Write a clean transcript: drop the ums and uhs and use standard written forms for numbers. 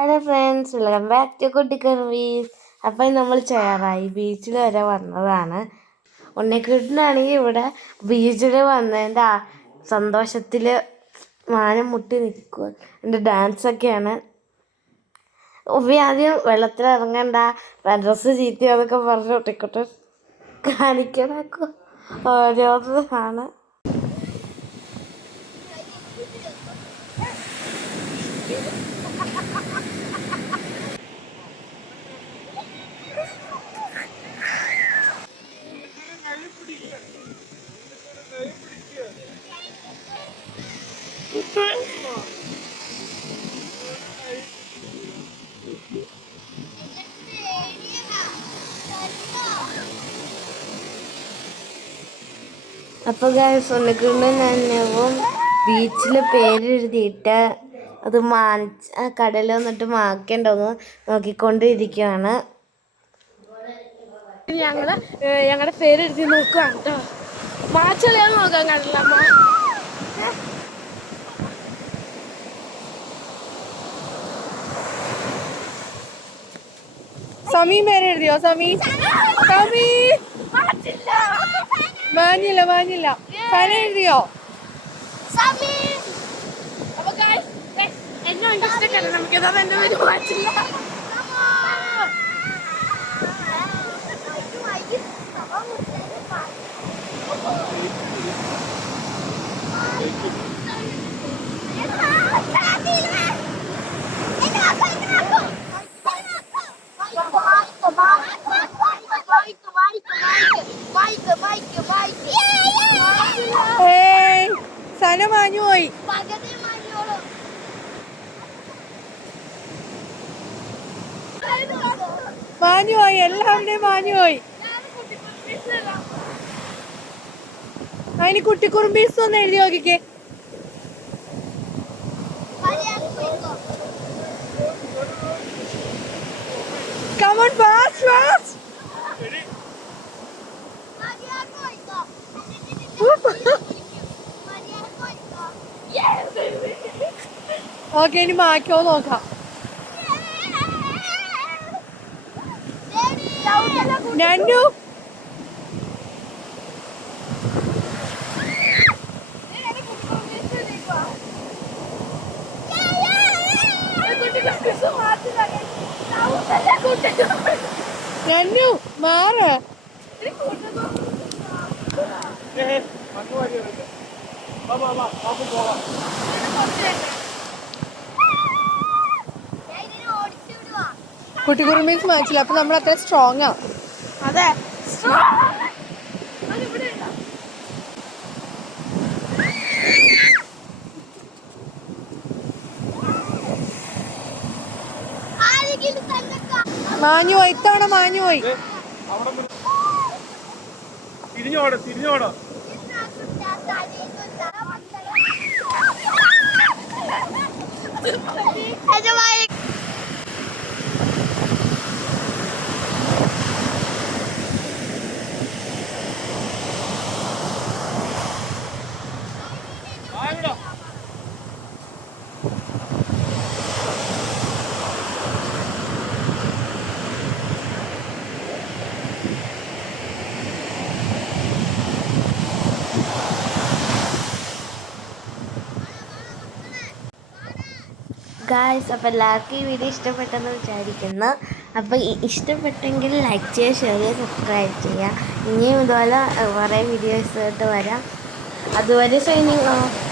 Hello friends, welcome back to കുട്ടിക്കർവീസ്. അപ്പം നമ്മൾ ചേറായി ബീച്ചിൽ വരെ വന്നതാണ്. ഉണ്ണിക്കുട്ടനാണെങ്കിൽ ഇവിടെ ബീച്ചിൽ വന്നതിൻ്റെ സന്തോഷത്തിൽ മാനം മുട്ടി നിൽക്കുക. എൻ്റെ ഡാൻസൊക്കെയാണ്. ആദ്യം വെള്ളത്തിൽ ഇറങ്ങണ്ട, ഡ്രസ്സ് ചീത്തയാന്നൊക്കെ പറഞ്ഞ് ഒട്ടിക്കുട്ടൻ കാണിക്കണൊക്കെ ഓരോന്നാണ്. അപ്പോൾ ഗൈസ്, ഉണ്ണിക്കുട്ടനും ബീച്ചിൽ പേരെഴുതിയിട്ട് അത് കടലിൽ വന്നിട്ട് മാക്കേണ്ടോന്ന് നോക്കിക്കൊണ്ടിരിക്കുകയാണ്. ഞങ്ങളുടെ പേരെഴുതി നോക്കുകയാണ് കേട്ടോ. മാച്ചളിയാന്ന് നോക്കാൻ കടലമ്മ. സമീ പേരെഴുതിയോ? സമീ മാഞ്ഞില്ല ഫന എഴുതിയോ? എന്നോ ഇഷ്ടക്കല്ല നമുക്ക് എന്റെ പേര് മാറ്റില്ല. സന മാഞ്ഞുപോയി. എല്ലാവരുടെയും മാഞ്ഞുപോയി. അതിന് കുട്ടിക്കുറുമ്പീസ് ഒന്ന് എഴുതി നോക്കിക്കേ. Come on, fast. ഓക്കെ, ഇനി മാക്കോ നോക്കാം. നന്നു നന്നു മാറ്. കുട്ടിക്കുറുമ്പീസ് മാച്ചില്ല. അപ്പൊ നമ്മൾ അത്ര സ്ട്രോങ് ആ. അതെ, മാഞ്ഞുപോയി. ഇത്തവണ മാഞ്ഞുപോയി. തിരിഞ്ഞോടോ. ഗായ്സ്, അപ്പോൾ എല്ലാവർക്കും ഈ വീഡിയോ ഇഷ്ടപ്പെട്ടെന്ന് വിചാരിക്കുന്നു. അപ്പോൾ ഇഷ്ടപ്പെട്ടെങ്കിൽ ലൈക്ക് ചെയ്യുക, ഷെയർ ചെയ്യുക, സബ്സ്ക്രൈബ് ചെയ്യുക. ഇനിയും ഇതുപോലെ കുറേ വീഡിയോസ് ആയിട്ട് വരാം. അതുവരെ സൈനിങ് ഓഫ്.